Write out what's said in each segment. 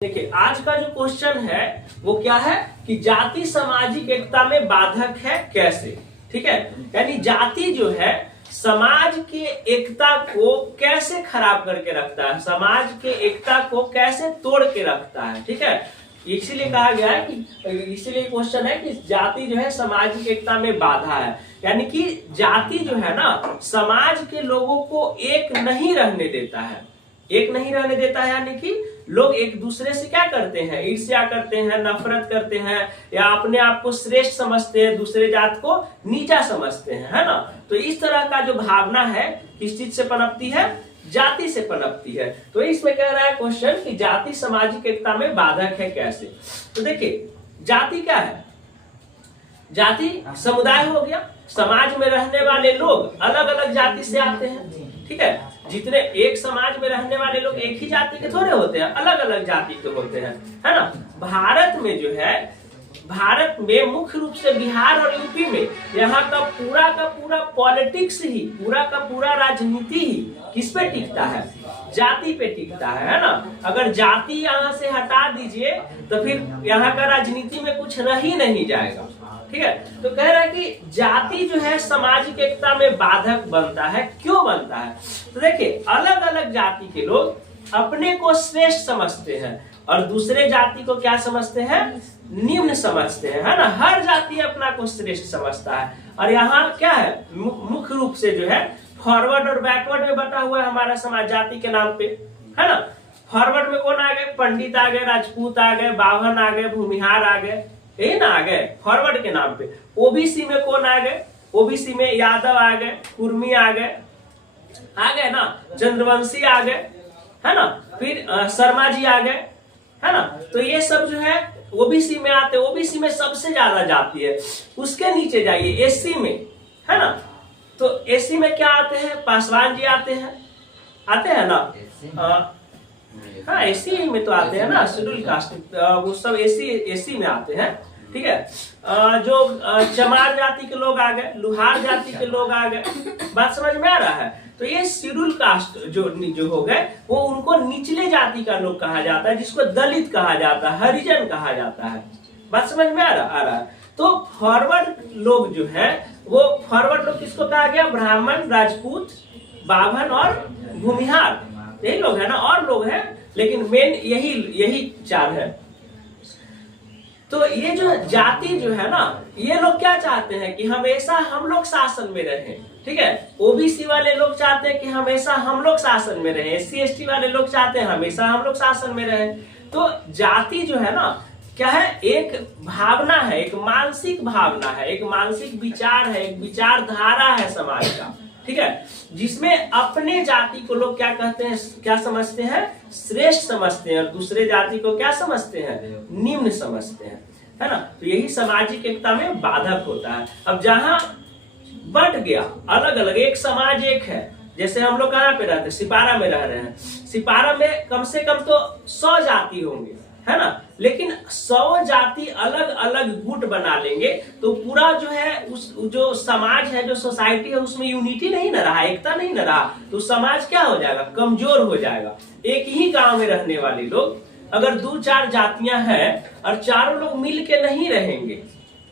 देखिए आज का जो क्वेश्चन है वो क्या है कि जाति सामाजिक एकता में बाधक है कैसे। ठीक है, यानी जाति जो है समाज के एकता को कैसे खराब करके रखता है, समाज के एकता को कैसे तोड़ के रखता है। ठीक है, इसीलिए कहा गया है कि इसीलिए क्वेश्चन है कि जाति जो है सामाजिक एकता में बाधा है, यानी कि जाति जो है ना समाज के लोगों को एक नहीं रहने देता है, एक नहीं रहने देता है। यानी कि लोग एक दूसरे से क्या करते हैं, ईर्ष्या करते हैं, नफरत करते हैं, या अपने आप को श्रेष्ठ समझते हैं, दूसरे जात को नीचा समझते हैं, है ना। तो इस तरह का जो भावना है किस चीज से पनपती है, जाति से पनपती है। तो इसमें कह रहा है क्वेश्चन कि जाति सामाजिक एकता में बाधक है कैसे। तो देखिए जाति क्या है, जाति समुदाय हो गया, समाज में रहने वाले लोग अलग अलग जाति से आते हैं। ठीक है, जितने एक समाज में रहने वाले लोग एक ही जाति के थोड़े होते हैं, अलग अलग जाति के होते हैं, है ना। भारत में जो है, भारत में मुख्य रूप से बिहार और यूपी में यहाँ का पूरा पॉलिटिक्स ही, पूरा का पूरा राजनीति ही किस पे टिकता है, जाति पे टिकता है ना। अगर जाति यहाँ से हटा दीजिए तो फिर यहाँ का राजनीति में कुछ रह ही नहीं जाएगा। ठीक है, तो कह रहा है कि जाति जो है सामाजिक एकता में बाधक बनता है। क्यों बनता है, तो देखिए अलग अलग जाति के लोग अपने को श्रेष्ठ समझते हैं और दूसरे जाति को क्या समझते हैं, निम्न समझते हैं, है ना। हर जाति अपना को श्रेष्ठ समझता है। और यहाँ क्या है, मुख्य रूप से जो है फॉरवर्ड और बैकवर्ड में बटा हुआ है हमारा समाज जाति के नाम पे, है ना। फॉरवर्ड में कौन आ गए, पंडित आ गए, राजपूत आ गए, बाभन आ गए, भूमिहार आ गए, ये ना आ गए फॉरवर्ड के नाम पे। ओबीसी में कौन आ गए, ओबीसी में यादव आ गए, कुर्मी आ गए ना, चंद्रवंशी आ गए, है ना, फिर शर्मा जी आ गए, है ना। तो ये सब जो है ओबीसी में आते हैं। ओबीसी में सबसे ज्यादा जाति है। उसके नीचे जाइए एससी में, है ना, तो एससी में क्या आते हैं, पासवान जी आते हैं ना। हाँ एसी में तो आते हैं ना, शेड्यूल कास्ट, वो सब एसी में आते हैं। ठीक है, जो चमार जाति के लोग आ गए, लुहार जाति के लोग आ गए, बात समझ में आ रहा है। तो ये शेड्यूल कास्ट जो हो गए वो उनको निचले जाति का लोग कहा जाता है, जिसको दलित कहा जाता है, हरिजन कहा जाता है। बात समझ में आ रहा है। तो फॉरवर्ड लोग जो है वो फॉरवर्ड लोग किसको कहा गया, ब्राह्मण, राजपूत, बाभन और भूमिहार, यही लोग है ना, और लोग हैं लेकिन मेन यही चार है। तो ये जो जाति जो है ना, ये लोग क्या चाहते हैं कि हमेशा हम लोग शासन में रहें। ठीक है, ओबीसी वाले लोग चाहते हैं कि हमेशा हम लोग शासन में रहें, एससी एसटी वाले लोग चाहते हैं हमेशा हम लोग शासन में रहें। तो जाति जो है ना क्या है, एक भावना है, एक मानसिक भावना है, एक मानसिक विचार है, एक विचारधारा है समाज का। ठीक है, जिसमें अपने जाति को लोग क्या कहते हैं, क्या समझते हैं, श्रेष्ठ समझते हैं, और दूसरे जाति को क्या समझते हैं, निम्न समझते हैं, है ना। तो यही सामाजिक एकता में बाधक होता है। अब जहां बट गया अलग अलग, एक समाज एक है, जैसे हम लोग कहाँ पे रहते हैं, सिपारा में रह रहे हैं, सिपारा में कम से कम तो 100 जाति होंगे, है ना। लेकिन 100 जाति अलग अलग गुट बना लेंगे तो पूरा जो है उस जो समाज है, जो सोसाइटी है, उसमें यूनिटी नहीं न रहा, एकता नहीं न रहा, तो समाज क्या हो जाएगा, कमजोर हो जाएगा। एक ही गांव में रहने वाले लोग अगर 2-4 जातियां हैं और चारों लोग मिल के नहीं रहेंगे,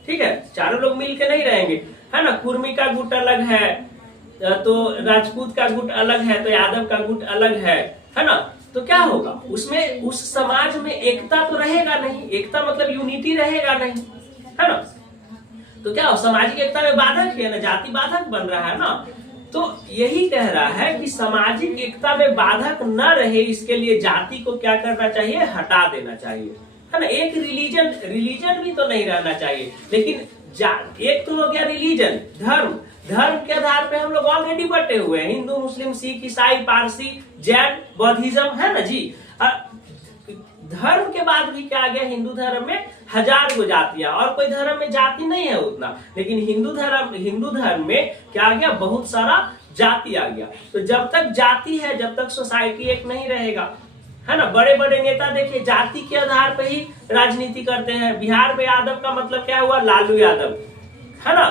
ठीक है, चारों लोग मिल के नहीं रहेंगे, है ना, कुर्मी का गुट अलग है तो राजपूत का गुट अलग है, तो यादव का गुट अलग है ना, तो क्या होगा, उसमें उस समाज में एकता तो रहेगा नहीं, एकता मतलब यूनिटी रहेगा नहीं, है ना। तो क्या हो, सामाजिक एकता में बाधक है ना, जाति बाधक बन रहा है ना। तो यही कह रहा है कि सामाजिक एकता में बाधक न रहे, इसके लिए जाति को क्या करना चाहिए, हटा देना चाहिए, है ना। एक रिलीजन भी तो नहीं रहना चाहिए, लेकिन एक तो हो गया रिलीजन, धर्म के आधार पे हम लोग ऑलरेडी बटे हुए हैं, हिंदू, मुस्लिम, सिख, ईसाई, पारसी, जैन, बौद्धिज्म, है ना जी। धर्म के बाद भी क्या आ गया, हिंदू धर्म में 1000 गो जातियां, और कोई धर्म में जाति नहीं है उतना, लेकिन हिंदू धर्म में क्या आ गया, बहुत सारा जाति आ गया। तो जब तक जाति है, जब तक सोसाइटी एक नहीं रहेगा, है ना। बड़े बड़े नेता देखिए जाति के आधार पर ही राजनीति करते हैं। बिहार में यादव का मतलब क्या हुआ, लालू यादव, है ना।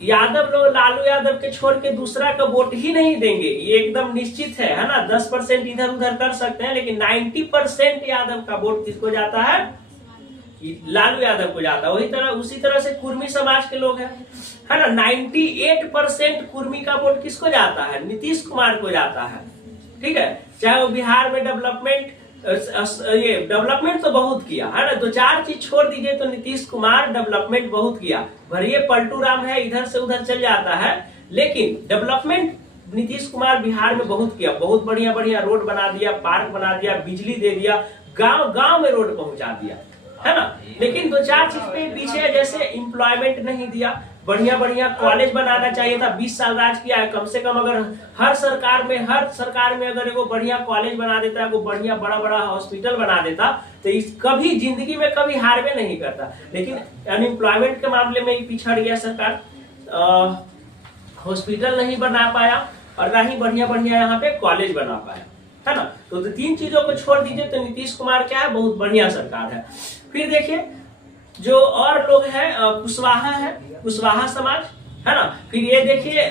यादव लोग लालू यादव के छोड़ के दूसरा का वोट ही नहीं देंगे, ये एकदम निश्चित है ना। 10% इधर उधर कर सकते हैं, लेकिन 90% यादव का वोट किसको जाता है? लालू यादव को जाता है। वही तरह उसी तरह से कुर्मी समाज के लोग हैं, है ना। 98% कुर्मी का वोट किसको जाता है? नीतीश कुमार को जाता है, ठीक है। चाहे वो बिहार में डेवलपमेंट तो बहुत किया है ना, 2-4 चीज छोड़ दीजिए तो नीतीश कुमार डेवलपमेंट बहुत किया। भले पलटू राम है, इधर से उधर चल जाता है, लेकिन डेवलपमेंट नीतीश कुमार बिहार में बहुत किया। बहुत बढ़िया बढ़िया रोड बना दिया, पार्क बना दिया, बिजली दे दिया, गांव गांव में रोड पहुंचा दिया, है ना। लेकिन 2-4 चीज पे पीछे है, जैसे एम्प्लॉयमेंट नहीं दिया। बढ़िया बढ़िया कॉलेज बनाना चाहिए था, 20 साल राज किया है। कम से कम अगर हर सरकार में अगर एगो बढ़िया कॉलेज बना देता है, वो बढ़िया बड़ा बड़ा हॉस्पिटल बना देता, तो इस कभी जिंदगी में कभी हार्वे नहीं करता। लेकिन अनएम्प्लॉयमेंट के मामले में पिछड़ गया सरकार, हॉस्पिटल नहीं बना पाया और ना ही बढ़िया बढ़िया यहाँ पे कॉलेज बना पाया, है ना। तो 3 चीजों को छोड़ दीजिए तो नीतीश कुमार क्या है? बहुत बढ़िया सरकार है। फिर देखिए जो और लोग हैं, कुशवाहा है, कुशवाहा समाज, है ना। फिर ये देखिए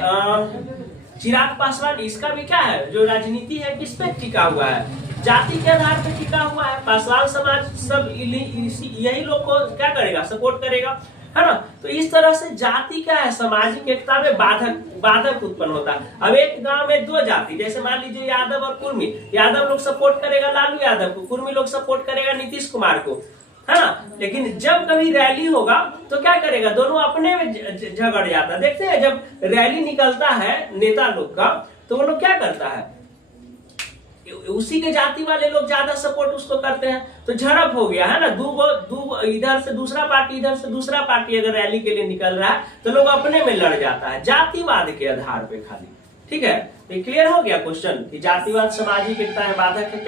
चिराग पासवान, इसका भी क्या है? जो राजनीति है किस पे टिका हुआ है? जाति के आधार पे टिका हुआ है। पासवान समाज सब यही लोग को क्या करेगा? सपोर्ट करेगा, है ना। तो इस तरह से जाति क्या है? सामाजिक एकता में बाधक उत्पन्न होता है। अब एक गांव में 2 जाति, जैसे मान लीजिए यादव और कुर्मी, यादव लोग सपोर्ट करेगा लालू यादव को, कुर्मी लोग सपोर्ट करेगा नीतीश कुमार को, है ना। लेकिन जब कभी रैली होगा तो क्या करेगा? दोनों अपने में झगड़ जाता है। देखते हैं जब रैली निकलता है नेता लोग का, तो वो लोग क्या करता है? उसी के जाति वाले लोग ज्यादा सपोर्ट उसको करते हैं, तो झड़प हो गया, है ना। दो इधर से दूसरा पार्टी, इधर से दूसरा पार्टी अगर रैली के लिए निकल रहा है तो लोग अपने में लड़ जाता है, जातिवाद के आधार पे खाली, ठीक है। तो क्लियर हो गया क्वेश्चन कि जातिवाद सामाजिक एकता में बाधक है।